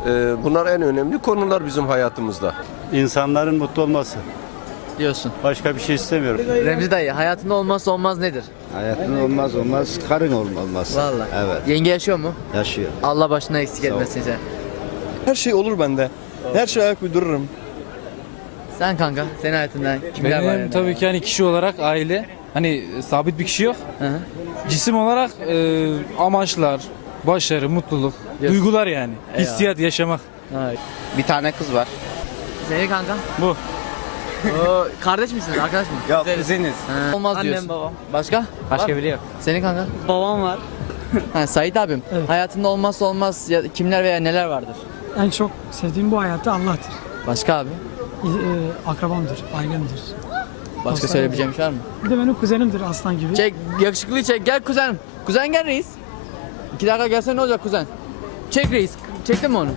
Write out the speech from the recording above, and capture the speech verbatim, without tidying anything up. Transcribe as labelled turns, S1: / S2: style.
S1: Ee, bunlar en önemli konular bizim hayatımızda.
S2: İnsanların mutlu olması.
S3: Diyorsun.
S2: Başka bir şey istemiyorum.
S3: Remzi dayı, hayatında olmazsa olmaz nedir?
S4: Hayatın olmaz olmaz karın olmaz.
S3: Vallahi.
S4: Evet.
S3: Yenge yaşıyor mu?
S4: Yaşıyor.
S3: Allah başına eksik etmesin sen.
S5: Her şey olur bende. Her şey ayak uydururum.
S3: Sen kanka, senin hayatından kimler var?
S6: Benim
S3: yani?
S6: tabii ki hani kişi olarak aile. Hani sabit bir kişi yok.
S3: Hı hı.
S6: Cisim olarak e, amaçlar, başarı, mutluluk,
S3: Diyorsun.
S6: duygular yani.
S3: Eyvallah.
S6: Hissiyat yaşamak.
S3: Hayır.
S4: Bir tane kız var.
S3: Senin kanka?
S6: Bu.
S3: Oo, kardeş misiniz, arkadaş mı?
S4: Ya kızınız.
S3: Ha. Olmaz diyorsun.
S7: babam.
S3: Başka?
S7: Başka
S3: Var mı?
S7: biri yok.
S3: Senin kanka?
S7: Babam var.
S3: Ha, Sait abim. Hayatında olmazsa olmaz ya, kimler veya neler vardır?
S8: En çok sevdiğim bu hayatta Allah'tır.
S3: Başka abi?
S8: E, akrabamdır, ailemdir.
S3: Başka
S8: Aslan
S3: söyleyebileceğim bir şey var mı?
S8: Bir de benim kuzenimdir aslan gibi.
S3: Çek, yakışıklıyı çek. Gel kuzenim. Kuzen gel reis. İki dakika gelsene ne olacak kuzen? Çek reis. Çektin mi onu?